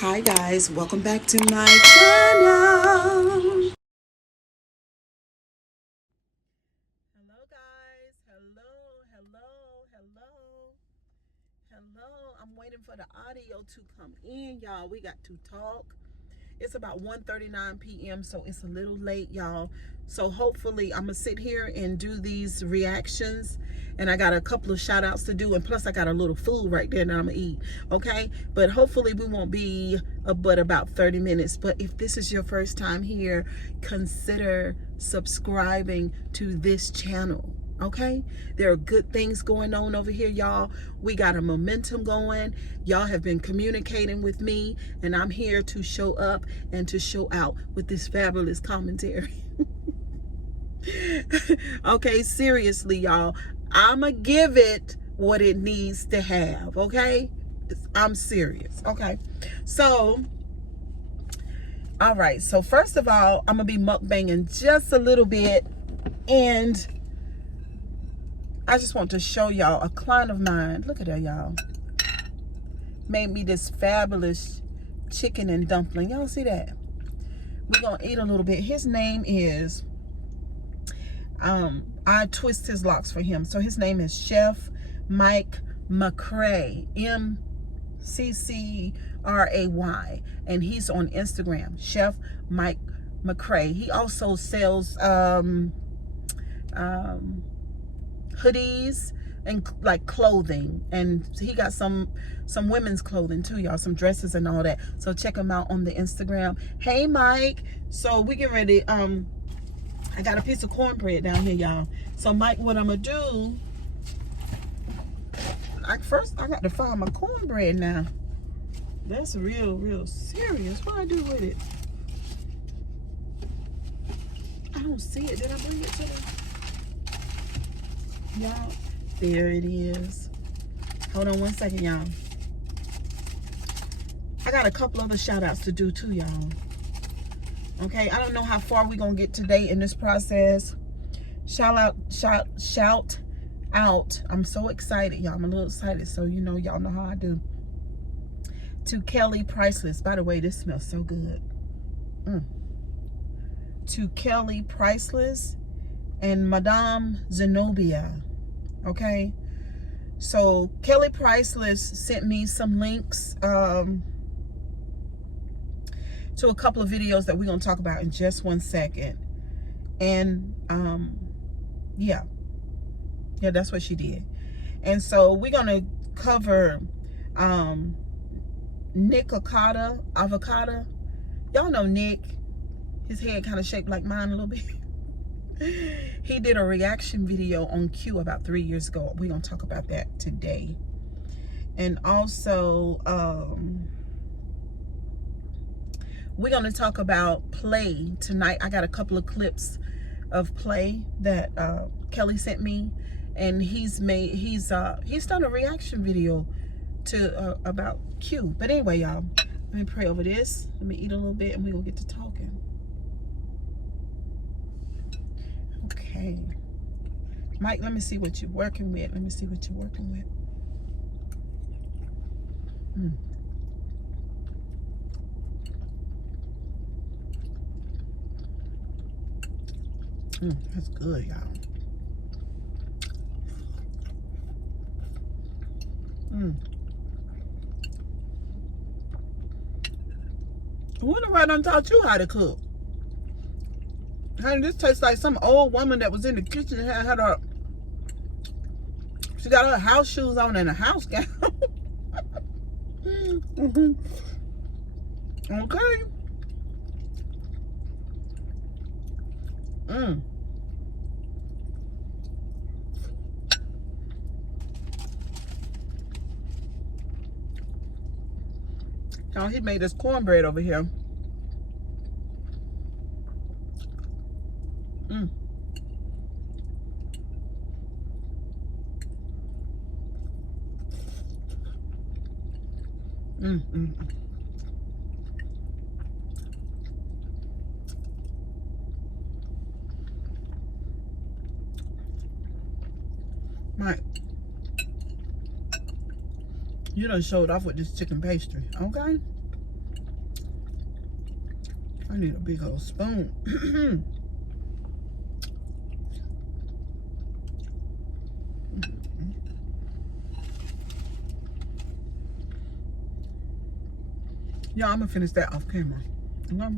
Hi guys, welcome back to my channel. Hello guys, hello. I'm waiting for the audio to come in, y'all. We got to talk. It's about 1:39 p.m. so it's a little late, y'all. So hopefully I'm gonna sit here and do these reactions, and I got a couple of shout outs to do, and plus I got a little food right there that I'm gonna eat. Okay, but hopefully we won't be but about 30 minutes. But if this is your first time here, consider subscribing to this channel. Okay, there are good things going on over here, y'all. We got a momentum going. Y'all have been communicating with me, and I'm here to show up and to show out with this fabulous commentary. Okay, seriously, y'all, I'ma give it what it needs to have. Okay, I'm serious. Okay, so all right, so first of all, I'm gonna be mukbanging just a little bit, and I just want to show y'all a client of mine. Look at that, y'all. Made me this fabulous chicken and dumpling. Y'all see that? We're going to eat a little bit. His name is, I twist his locks for him. So his name is Chef Mike McCray. MCCRAY. And he's on Instagram. Chef Mike McCray. He also sells hoodies and like clothing, and he got some women's clothing too, y'all, some dresses and all that. So check him out on the Instagram. Hey Mike, so we get ready. I got a piece of cornbread down here, y'all. So Mike, what I'm gonna do, first I got to find my cornbread now. That's real serious. What I do with it? I don't see it. Did I bring it to them? Y'all, there it is. Hold on one second, y'all. I got a couple other shout outs to do too, y'all. Okay, I don't know how far we're gonna get today in this process. Shout out. I'm so excited, y'all. I'm a little excited, so y'all know how I do. To Kelly Priceless. By the way, this smells so good. To Kelly Priceless and Madame Zenobia. Okay, so Kelly Priceless sent me some links to a couple of videos that we're going to talk about in just one second. And yeah, that's what she did. And so we're going to cover Nick Avocado. Y'all know Nick. His head kind of shaped like mine a little bit. He did a reaction video on Q about 3 years ago. We're gonna talk about that today. And also we're gonna talk about Play tonight. I got a couple of clips of Play that Kelly sent me, and he's done a reaction video to about Q. But anyway, y'all, let me pray over this. Let me eat a little bit, and we're gonna get to talking. Okay, Mike, let me see what you're working with. That's good, y'all. I wonder why I done taught you how to cook. Honey, this tastes like some old woman that was in the kitchen and had her, she got her house shoes on and a house gown. Okay. Now he made this cornbread over here. Mike, you done showed off with this chicken pastry, okay? I need a big old spoon. Yeah, I'm gonna finish that off camera. Okay.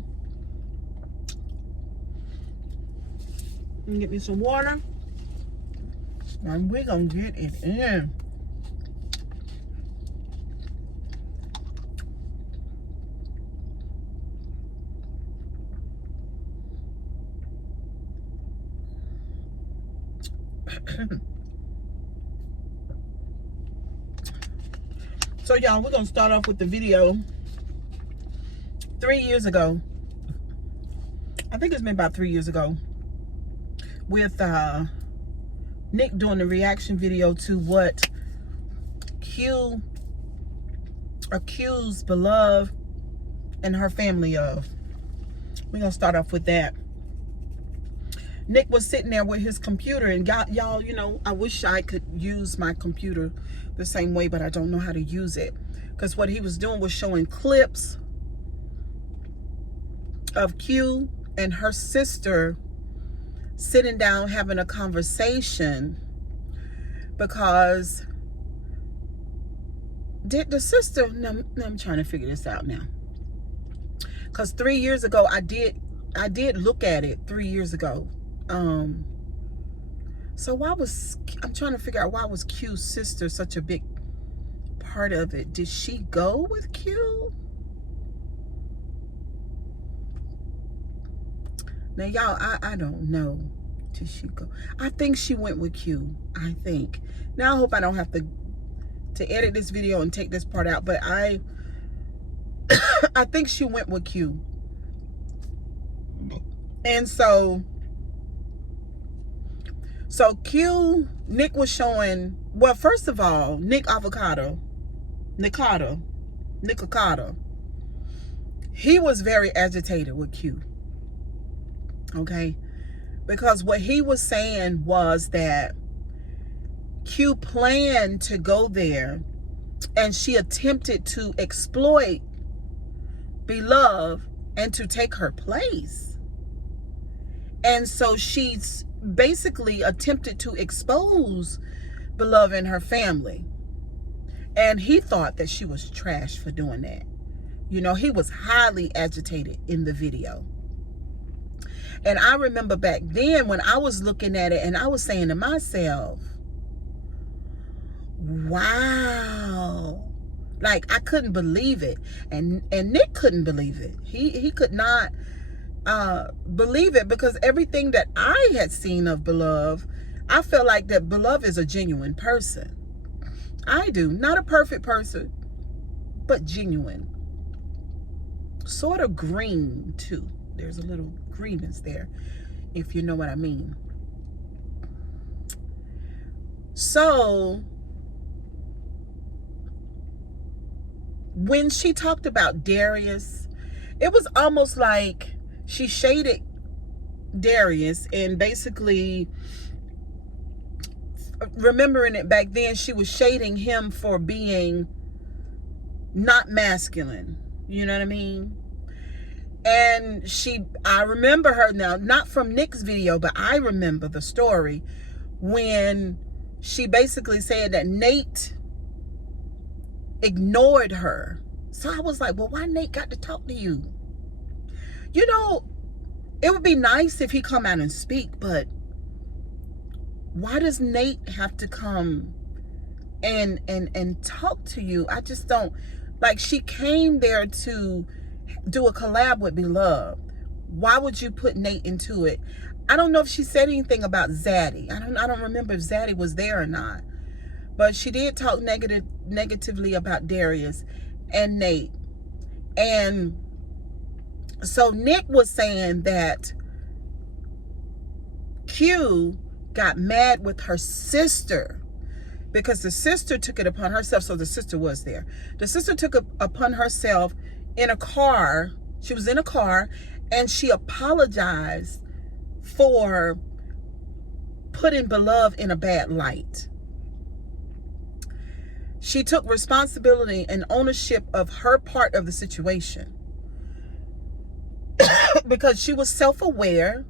Get me some water. And we're gonna get it in. So y'all, we're gonna start off with the video 3 years ago. I think it's been about 3 years ago, with Nick doing the reaction video to what Q accused Beloved and her family of. We're gonna start off with that. Nick was sitting there with his computer, and y'all, you know, I wish I could use my computer the same way, but I don't know how to use it. Because what he was doing was showing clips of Q and her sister sitting down having a conversation, because did the sister, no, I'm trying to figure this out now, because 3 years ago I did look at it 3 years ago. So I'm trying to figure out, why was Q's sister such a big part of it? Did she go with Q? Now y'all, I don't know. Did she go? I think she went with Q. I think. Now I hope I don't have to edit this video and take this part out, but I think she went with Q. And so Nick was showing, well, first of all, Nikocado, he was very agitated with Q. Okay? Because what he was saying was that Q planned to go there, and she attempted to exploit Beloved and to take her place. And so she's basically attempted to expose Beloved and her family. And he thought that she was trash for doing that. You know, he was highly agitated in the video. And I remember back then when I was looking at it, and I was saying to myself, wow. Like, I couldn't believe it. And Nick couldn't believe it. He could not believe it, because everything that I had seen of Beloved, I felt like that Beloved is a genuine person. I do. Not a perfect person, but genuine. Sort of green too. There's a little greenness there, if you know what I mean. So when she talked about Darius, it was almost like she shaded Darius, and basically, remembering it back then, she was shading him for being not masculine. You know what I mean? And I remember her now, not from Nick's video, but I remember the story when she basically said that Nate ignored her. So I was like, well, why Nate got to talk to you? You know, it would be nice if he come out and speak, but why does Nate have to come and talk to you? I just don't, like, she came there to do a collab with Beloved. Why would you put Nate into it? I don't know if she said anything about Zaddy. I don't remember if Zaddy was there or not. But she did talk negatively about Darius and Nate. And so Nick was saying that Q got mad with her sister because the sister took it upon herself. So the sister was there. The sister took it upon herself in a car. She was in a car, and she apologized for putting Beloved in a bad light. She took responsibility and ownership of her part of the situation. because she was self-aware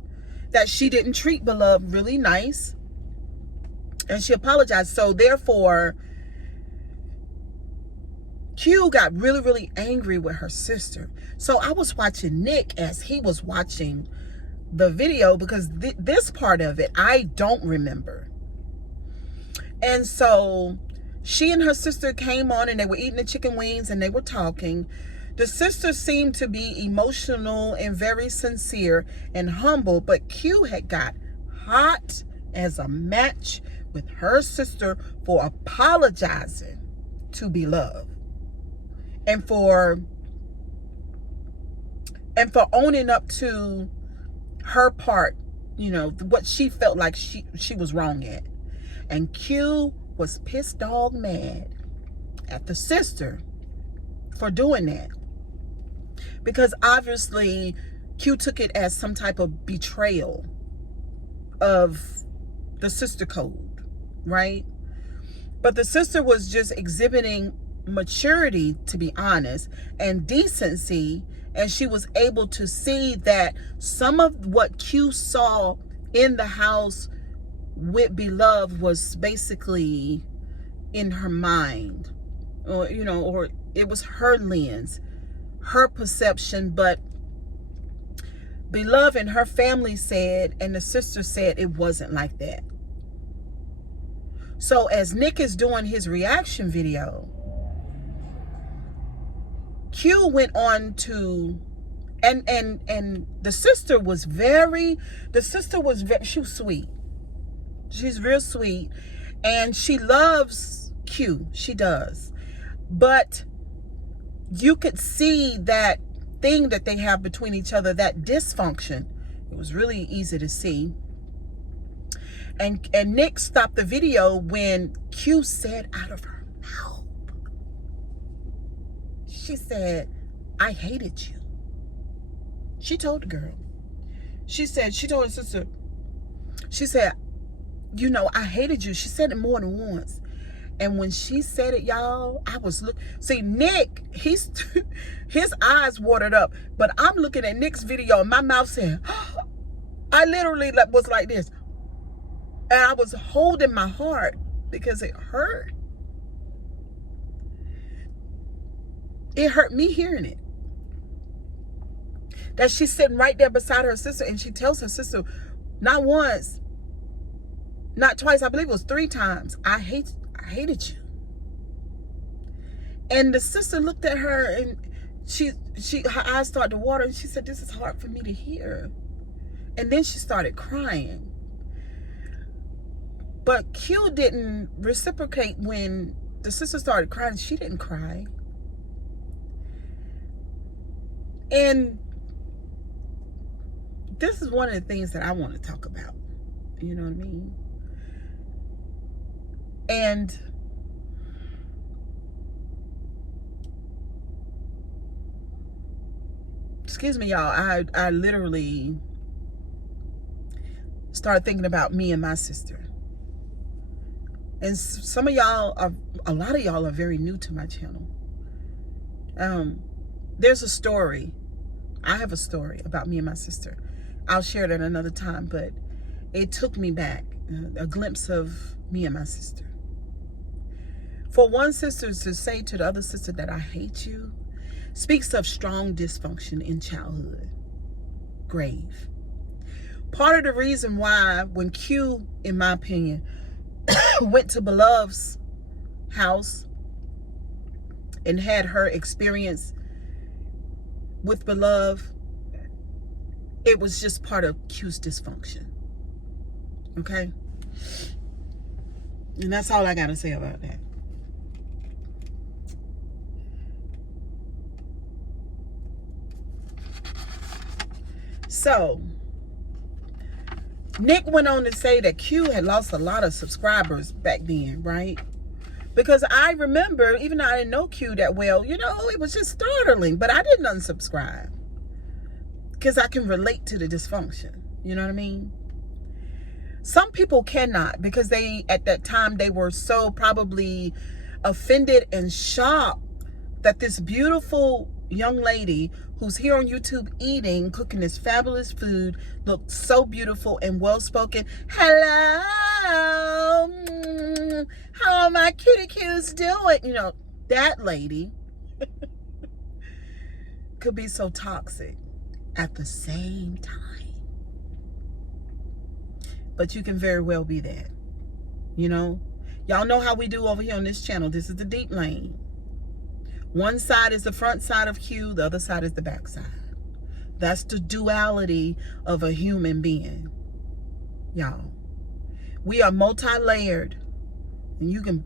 that she didn't treat Beloved really nice, and she apologized. So therefore, Q got really, really angry with her sister. So I was watching Nick as he was watching the video, because this part of it I don't remember. And so she and her sister came on, and they were eating the chicken wings, and they were talking. The sister seemed to be emotional and very sincere and humble, but Q had got hot as a match with her sister for apologizing to Beloved, and for owning up to her part, you know, what she felt like she was wrong at. And Q was pissed dog mad at the sister for doing that, because obviously Q took it as some type of betrayal of the sister code, right? But the sister was just exhibiting maturity, to be honest, and decency, and she was able to see that some of what Q saw in the house with Beloved was basically in her mind, or, you know, or it was her lens, her perception. But Beloved and her family said, and the sister said, it wasn't like that. So as Nick is doing his reaction video, Q went on to, and the sister was she was sweet. She's real sweet, and she loves Q. She does. But you could see that thing that they have between each other, that dysfunction. It was really easy to see. And Nick stopped the video when Q said out of her mouth, she said, I hated you. She told the girl. She told her sister, she said, you know, I hated you. She said it more than once. And when she said it, y'all, I was see, Nick, his eyes watered up. But I'm looking at Nick's video, and my mouth said, I literally was like this. And I was holding my heart because it hurt. It hurt me hearing it. That she's sitting right there beside her sister, and she tells her sister, not once, not twice, I believe it was 3 times, I hated you. And the sister looked at her, and her eyes started to water, and she said, this is hard for me to hear. And then she started crying. But Q didn't reciprocate when the sister started crying. She didn't cry. And this is one of the things that I want to talk about. You know what I mean? And excuse me, y'all, I literally started thinking about me and my sister. And some of y'all a lot of y'all are very new to my channel. There's a story. I have a story about me and my sister. I'll share it at another time, but it took me back, a glimpse of me and my sister. For one sister to say to the other sister that I hate you speaks of strong dysfunction in childhood. Grave. Part of the reason why when Q, in my opinion, went to Beloved's house and had her experience with Beloved, it was just part of Q's dysfunction. Okay? And that's all I got to say about that. So, Nick went on to say that Q had lost a lot of subscribers back then, right? Because I remember, even though I didn't know Q that well, you know, it was just startling. But I didn't unsubscribe because I can relate to the dysfunction. You know what I mean? Some people cannot, because they, at that time, they were so probably offended and shocked that this beautiful young lady who's here on YouTube eating, cooking this fabulous food, looks so beautiful and well-spoken. Hello, how are my kitty cues doing? You know, that lady could be so toxic at the same time. But you can very well be that. You know, y'all know how we do over here on this channel. This is the deep lane. One side is the front side of Q, the other side is the back side. That's the duality of a human being. Y'all, we are multi-layered. And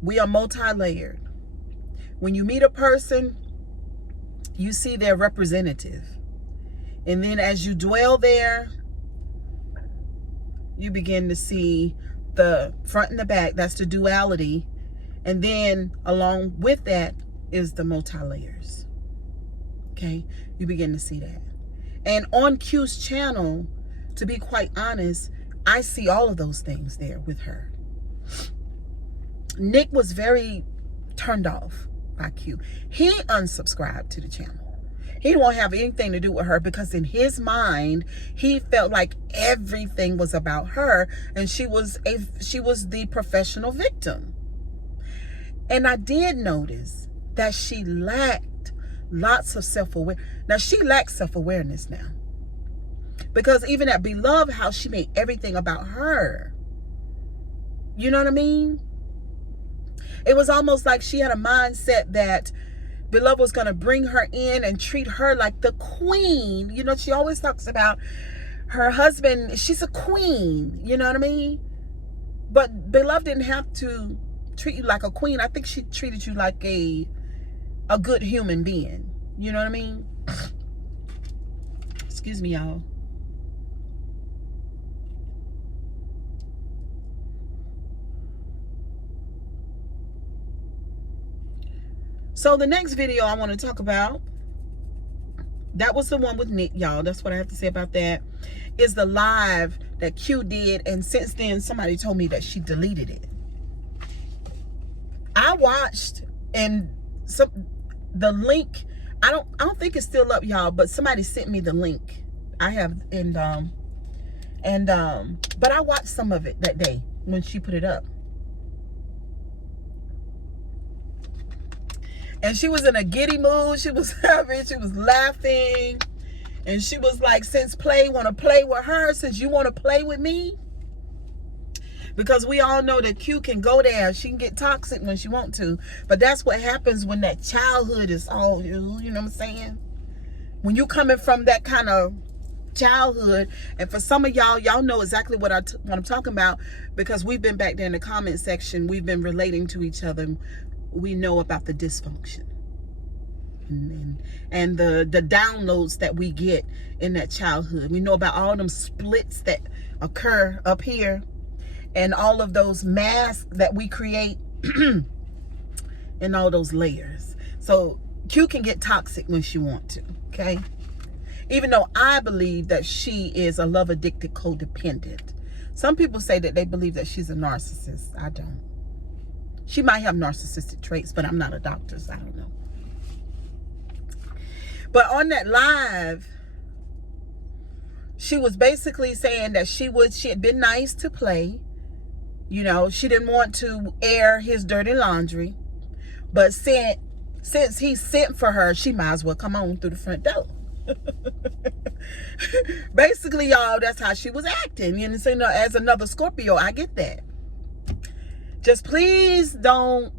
we are multi-layered. When you meet a person, you see their representative. And then as you dwell there, you begin to see the front and the back. That's the duality. And then along with that is the multi-layers. Okay? You begin to see that. And on Q's channel, to be quite honest, I see all of those things there with her. Nick was very turned off by Q. He unsubscribed to the channel. He didn't want to have anything to do with her because in his mind, he felt like everything was about her and she was the professional victim. And I did notice that she lacked lots of self-awareness. Now, she lacks self-awareness now. Because even at Beloved, how she made everything about her. You know what I mean? It was almost like she had a mindset that Beloved was going to bring her in and treat her like the queen. You know, she always talks about her husband. She's a queen. You know what I mean? But Beloved didn't have to treat you like a queen. I think she treated you like a good human being. You know what I mean? Excuse me, y'all. So the next video I want to talk about, that was the one with Nick, y'all. That's what I have to say about that. Is the live that Q did, and since then somebody told me that she deleted it. I watched, and the link, I don't think it's still up, y'all, but somebody sent me the link. I have, but I watched some of it that day when she put it up. And she was in a giddy mood. She was happy. She was laughing. And she was like, since Play want to play with her, since you want to play with me. Because we all know that Q can go there. She can get toxic when she want to. But that's what happens when that childhood is all, you know what I'm saying? When you coming from that kind of childhood. And for some of y'all know exactly what I'm talking about. Because we've been back there in the comment section. We've been relating to each other. We know about the dysfunction and the downloads that we get in that childhood. We know about all them splits that occur up here and all of those masks that we create and all those layers. So Q can get toxic when she wants to, okay? Even though I believe that she is a love addicted codependent. Some people say that they believe that she's a narcissist. I don't. She might have narcissistic traits, but I'm not a doctor, so I don't know. But on that live, she was basically saying that she had been nice to Play. You know, she didn't want to air his dirty laundry. But since he sent for her, she might as well come on through the front door. Basically, y'all, that's how she was acting. You know, as another Scorpio, I get that. Just please don't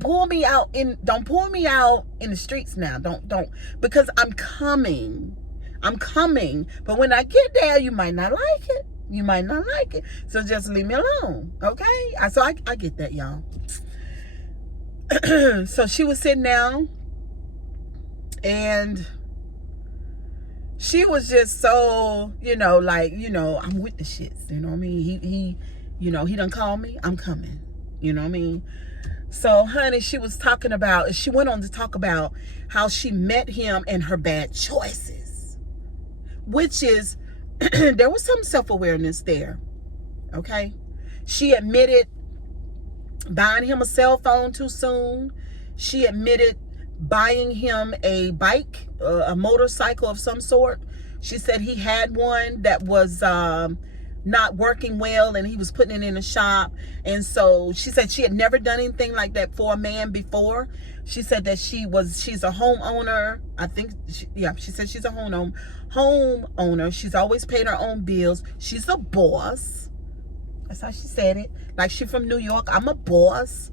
pull me out in the streets now. Don't because I'm coming. But when I get there, you might not like it. You might not like it. So just leave me alone. Okay? So I get that, y'all. So she was sitting down and she was just so, like, I'm with the shits. You know what I mean? He he done called me. I'm coming. You know what I mean? So, honey, she went on to talk about how she met him and her bad choices. Which is, there was some self-awareness there. Okay? She admitted buying him a cell phone too soon. She admitted buying him a bike, a motorcycle of some sort. She said he had one that was not working well, and he was putting it in a shop. And so she said she had never done anything like that for a man before. She said that she's a homeowner. I think, she said she's a homeowner. She's always paid her own bills. She's a boss. That's how she said it. Like, she's from New York. I'm a boss.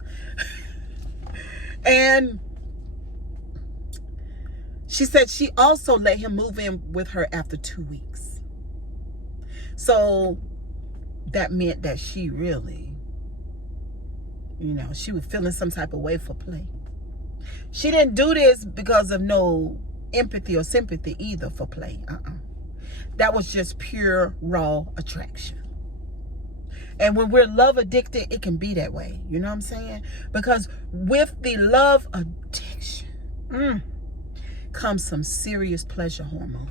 And she said she also let him move in with her after 2 weeks. So that meant that she really, she was feeling some type of way for play. She didn't do this because of no empathy or sympathy either for play. That was just pure, raw attraction. And when we're love addicted, it can be that way. You know what I'm saying? Because with the love addiction comes some serious pleasure hormones.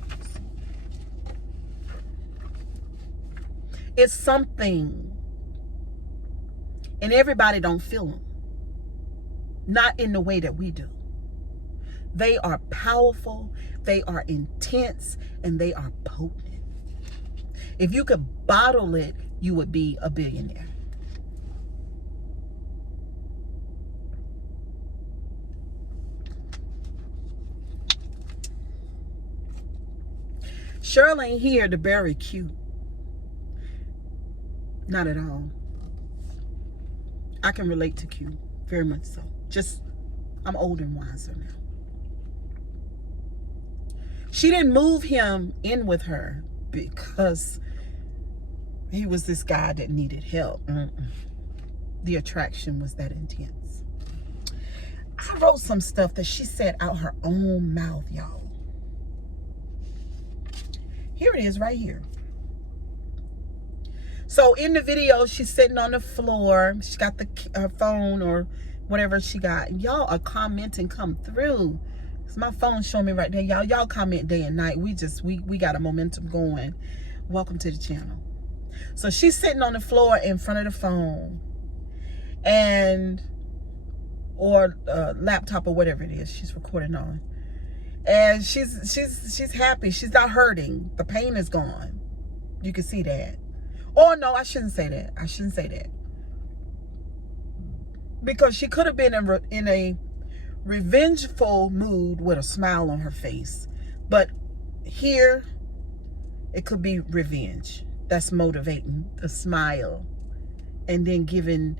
It's something, and everybody don't feel them. Not in the way that we do. They are powerful, they are intense, and they are potent. If you could bottle it, you would be a billionaire. Cheryl ain't here to bury Q. Not at all. I can relate to Q, very much so. Just, I'm older and wiser now. She didn't move him in with her because he was this guy that needed help. The attraction was that intense. I wrote some stuff that she said out her own mouth, y'all. Here it is right here. So in the video, she's sitting on the floor. She got her phone or whatever she got. Y'all are commenting, come through. It's my phone showing me right there. Y'all comment day and night. We got a momentum going. Welcome to the channel. So she's sitting on the floor in front of the phone or laptop or whatever it is she's recording on. And she's happy. She's not hurting. The pain is gone. You can see that. Oh, no, I shouldn't say that. I shouldn't say that. Because she could have been in a revengeful mood with a smile on her face. But here, it could be revenge. That's motivating, the smile. And then giving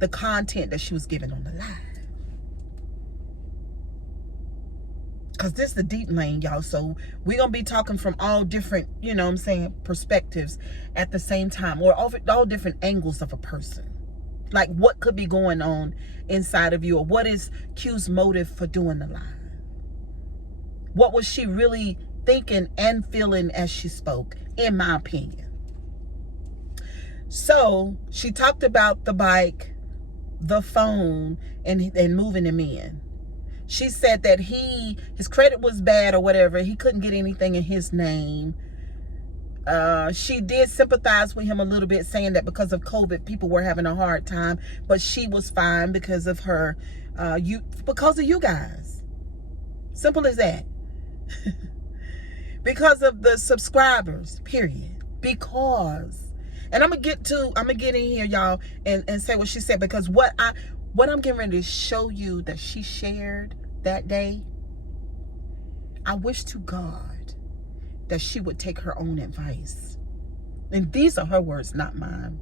the content that she was giving on the live. Because this is the deep lane, y'all. So we're going to be talking from all different, perspectives at the same time. Or all different angles of a person. Like what could be going on inside of you. Or what is Q's motive for doing the live. What was she really thinking and feeling as she spoke, in my opinion. So she talked about the bike, the phone, and moving him in. She said that his credit was bad or whatever. He couldn't get anything in his name. She did sympathize with him a little bit, saying that because of COVID, people were having a hard time, but she was fine because of her, because of you guys. Simple as that. Because of the subscribers, period. Because, and I'm gonna get in here, y'all, and say what she said, because what I'm getting ready to show you that she shared that day, I wish to God that she would take her own advice. And these are her words, not mine.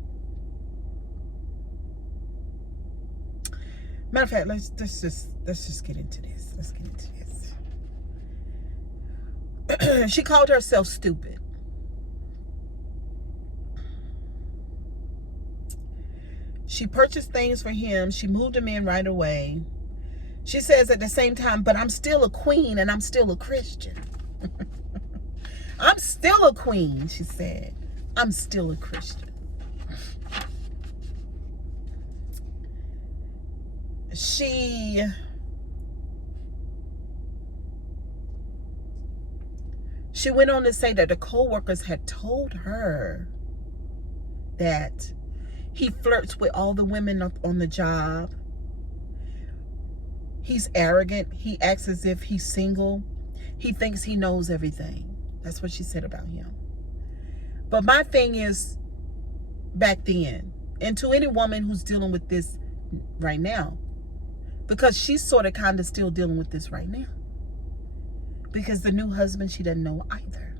Matter of fact, let's just get into this. Let's get into this. She called herself stupid. She purchased things for him. She moved him in right away. She says at the same time, but I'm still a queen and I'm still a Christian. I'm still a queen, she said. I'm still a Christian. She went on to say that the co-workers had told her that he flirts with all the women on the job. He's arrogant. He acts as if he's single. He thinks he knows everything. That's what she said about him. But my thing is, back then, and to any woman who's dealing with this right now, because she's sort of kind of still dealing with this right now, because the new husband, she doesn't know either.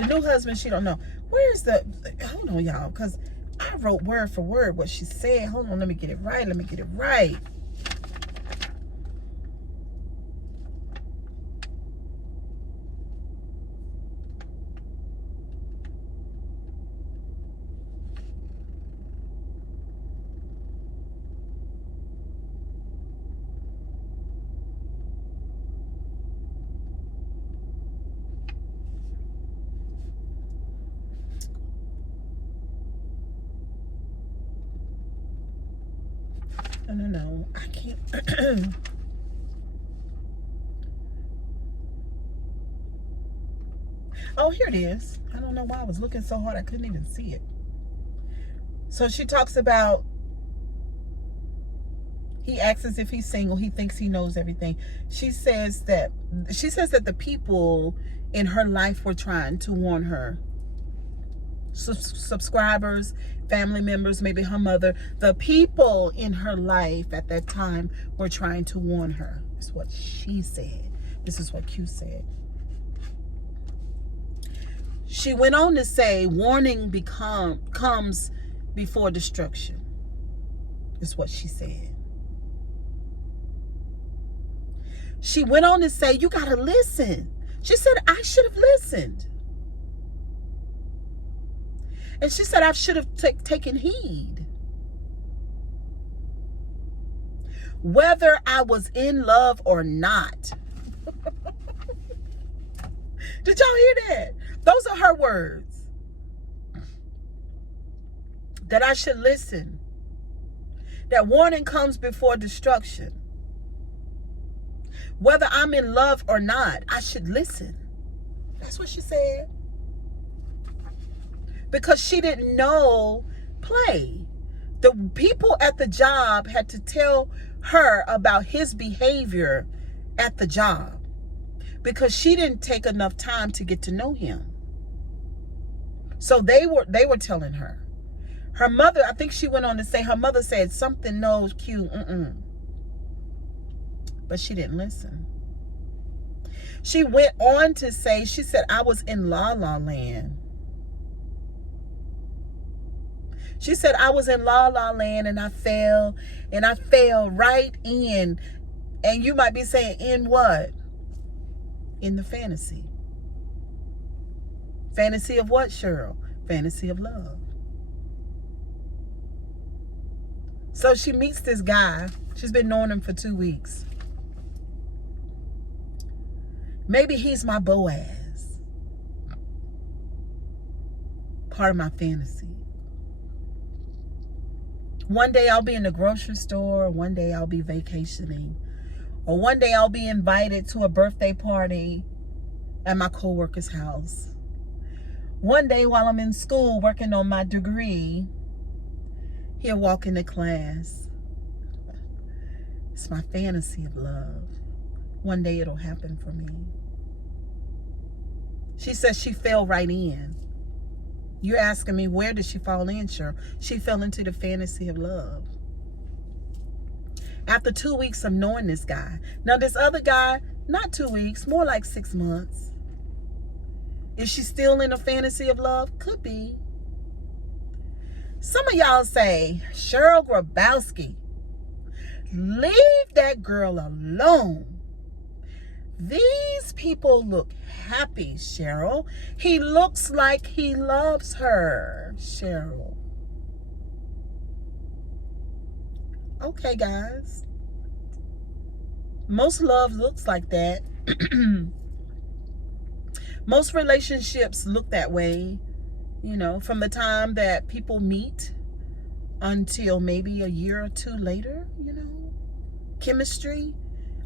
The new husband, she don't know. Where's the, hold on, y'all, because I wrote word for word what she said. Hold on, let me get it right. Let me get it right. No, I can't. Oh, here it is. I don't know why I was looking so hard I couldn't even see it. So she talks about, he acts as if he's single. He thinks he knows everything. She says that the people in her life were trying to warn her. Subscribers, family members, maybe her mother, the people in her life at that time were trying to warn her. That's what she said. This is what Q said. She went on to say, warning comes before destruction. Is what she said. She went on to say, you got to listen. She said, I should have listened. And she said, I should have taken heed. Whether I was in love or not. Did y'all hear that? Those are her words. That I should listen. That warning comes before destruction. Whether I'm in love or not, I should listen. That's what she said. Because she didn't know play. The people at the job had to tell her about his behavior at the job. Because she didn't take enough time to get to know him. So they were telling her. Her mother, I think she went on to say, her mother said something knows Q. But she didn't listen. She went on to say, she said, I was in La La Land. She said, I was in La La Land and I fell right in. And you might be saying, in what? In the fantasy. Fantasy of what, Cheryl? Fantasy of love. So she meets this guy. She's been knowing him for 2 weeks. Maybe he's my Boaz. Part of my fantasy. One day I'll be in the grocery store. One day I'll be vacationing. Or one day I'll be invited to a birthday party at my coworker's house. One day while I'm in school working on my degree, he'll walk into class. It's my fantasy of love. One day it'll happen for me. She says she fell right in. You're asking me, where did she fall in, Cheryl? She fell into the fantasy of love. After 2 weeks of knowing this guy. Now this other guy, not 2 weeks, more like 6 months. Is she still in a fantasy of love? Could be. Some of y'all say, Cheryl Grabowski, leave that girl alone. These people look happy, Cheryl. He looks like he loves her, Cheryl. Okay, guys. Most love looks like that. Most relationships look that way, you know, from the time that people meet until maybe a year or two later, you know. Chemistry.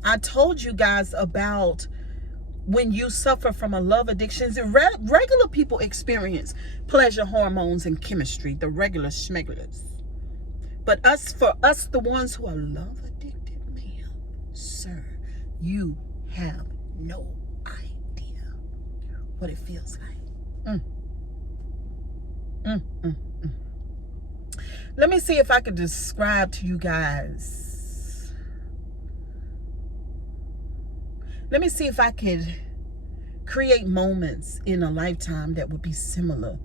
I told you guys about when you suffer from a love addiction. Regular people experience pleasure hormones and chemistry, the regular schmegulars. But for us, the ones who are love addicted, man, sir, you have no idea what it feels like. Mm, mm, mm. Let me see if I could describe to you guys. Let me see if I could create moments in a lifetime that would be similar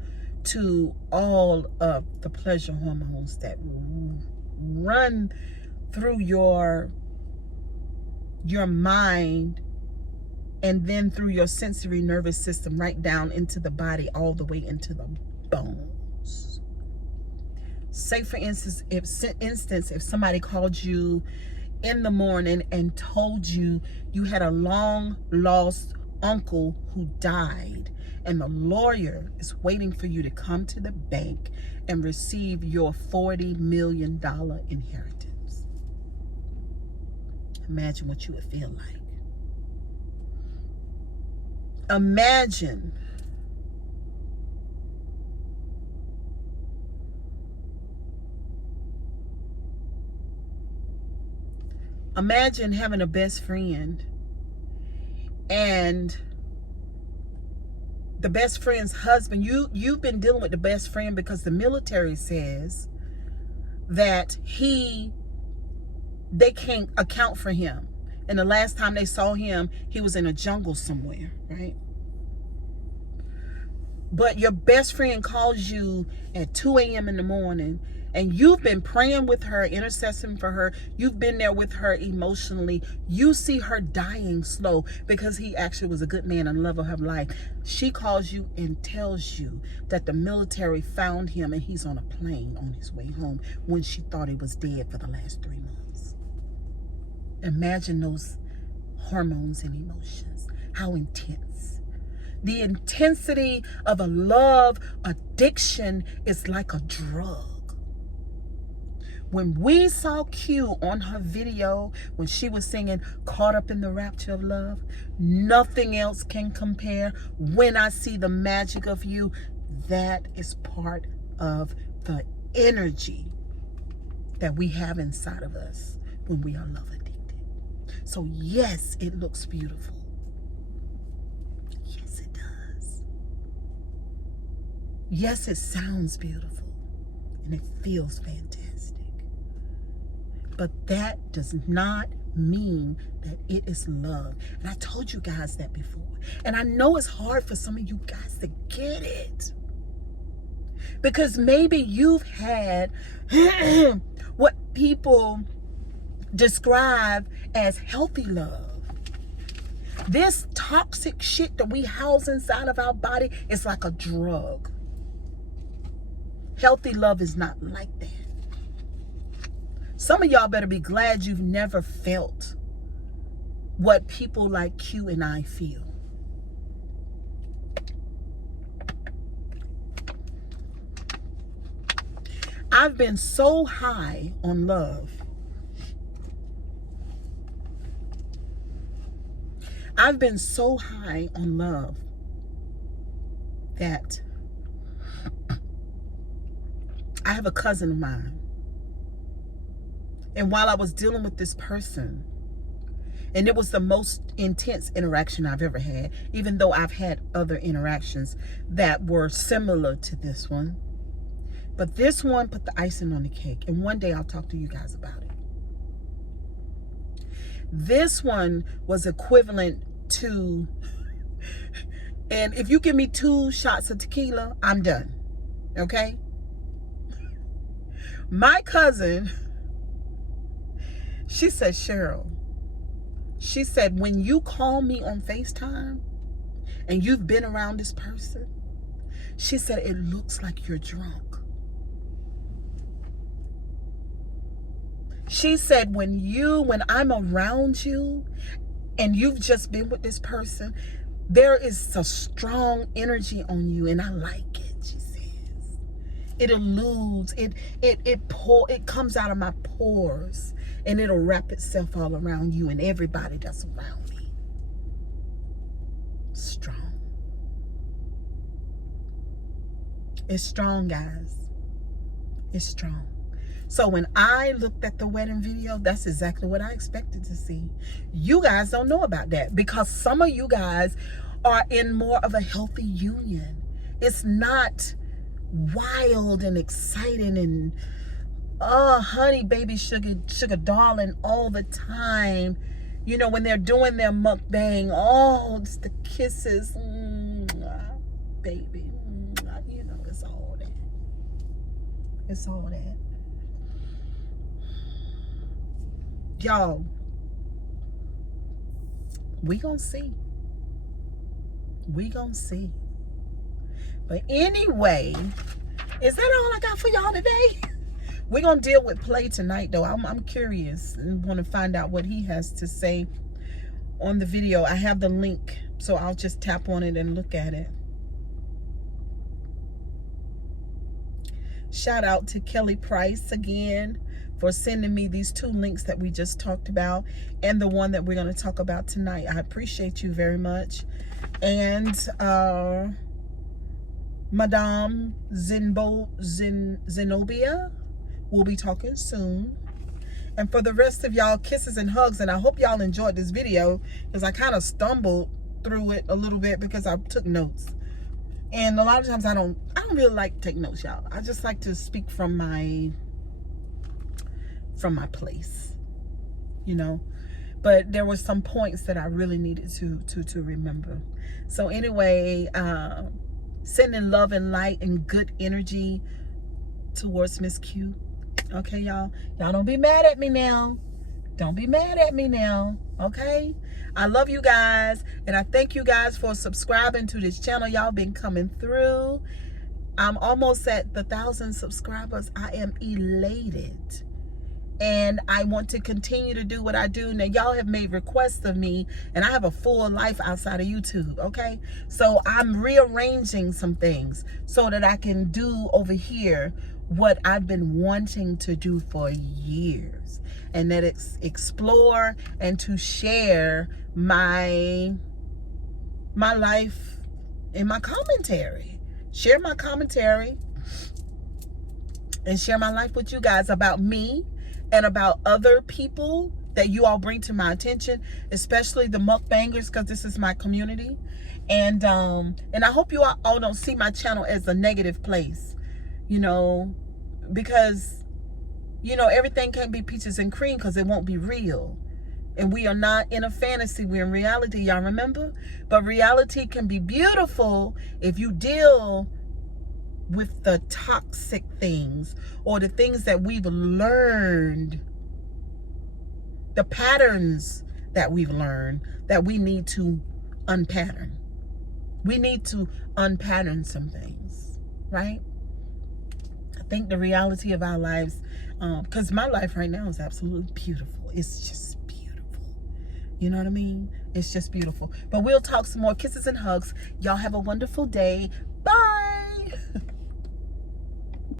to all of the pleasure hormones that run through your mind, and then through your sensory nervous system right down into the body, all the way into the bones. Say for instance, if somebody called you in the morning and told you you had a long lost uncle who died, and the lawyer is waiting for you to come to the bank and receive your $40 million inheritance. Imagine what you would feel like. Imagine having a best friend, and the best friend's husband, you've been dealing with the best friend because the military says that they can't account for him. And the last time they saw him, he was in a jungle somewhere, right? But your best friend calls you at 2 a.m. in the morning, and you've been praying with her, intercessing for her. You've been there with her emotionally. You see her dying slow because he actually was a good man and love of her life. She calls you and tells you that the military found him and he's on a plane on his way home, when she thought he was dead for the last 3 months. Imagine those hormones and emotions. How intense. The intensity of a love addiction is like a drug. When we saw Q on her video, when she was singing Caught Up in the Rapture of Love, nothing else can compare. When I see the magic of you, that is part of the energy that we have inside of us when we are love addicted. So yes, it looks beautiful. Yes, it does. Yes, it sounds beautiful. And it feels fantastic. But that does not mean that it is love. And I told you guys that before. And I know it's hard for some of you guys to get it. Because maybe you've had what people describe as healthy love. This toxic shit that we house inside of our body is like a drug. Healthy love is not like that. Some of y'all better be glad you've never felt what people like Q and I feel. I've been so high on love. I've been so high on love that I have a cousin of mine. And while I was dealing with this person, and it was the most intense interaction I've ever had, even though I've had other interactions that were similar to this one. But this one put the icing on the cake. And one day I'll talk to you guys about it. This one was equivalent to, and if you give me 2 shots of tequila, I'm done. Okay? My cousin, she said, Cheryl, she said, when you call me on FaceTime and you've been around this person, she said, it looks like you're drunk. She said, when I'm around you and you've just been with this person, there is a strong energy on you and I like it, she says. It eludes, it comes out of my pores and it'll wrap itself all around you and everybody that's around me. Strong. It's strong, guys. It's strong. So when I looked at the wedding video, that's exactly what I expected to see. You guys don't know about that because some of you guys are in more of a healthy union. It's not wild and exciting and honey baby sugar darling all the time. You know, when they're doing their mukbang, oh, it's the kisses, baby, you know, it's all that. It's all that. Y'all, we gonna see. We gonna see. But anyway, is that all I got for y'all today? We're gonna deal with Play tonight, though. I'm curious and want to find out what he has to say on the video. I have the link, so I'll just tap on it and look at it. Shout out to Kelly Price again for sending me these 2 links that we just talked about and the one that we're going to talk about tonight. I appreciate you very much. And Madame Zenobia, we'll be talking soon. And for the rest of y'all, kisses and hugs. And I hope y'all enjoyed this video because I kind of stumbled through it a little bit because I took notes. And a lot of times I don't really like to take notes, y'all. I just like to speak from my place, you know. But there were some points that I really needed to remember. So anyway, sending love and light and good energy towards Miss Q. Okay, y'all. Y'all don't be mad at me now. Don't be mad at me now. Okay? I love you guys. And I thank you guys for subscribing to this channel. Y'all been coming through. I'm almost at the 1,000 subscribers. I am elated. And I want to continue to do what I do. Now, y'all have made requests of me, and I have a full life outside of YouTube, okay? So I'm rearranging some things so that I can do over here what I've been wanting to do for years. And that it's explore and to share my life in my commentary. Share my commentary and share my life with you guys about me and about other people that you all bring to my attention, especially the mukbangers, because this is my community. And I hope you all don't see my channel as a negative place, you know, because, you know, everything can't be peaches and cream because it won't be real. And we are not in a fantasy, we're in reality, y'all remember? But reality can be beautiful if you deal with the toxic things or the things that we've learned, the patterns that we've learned that we need to unpattern. We need to unpattern some things, right? I think the reality of our lives, because my life right now is absolutely beautiful. It's just beautiful. You know what I mean? It's just beautiful. But we'll talk some more. Kisses and hugs. Y'all have a wonderful day. Bye.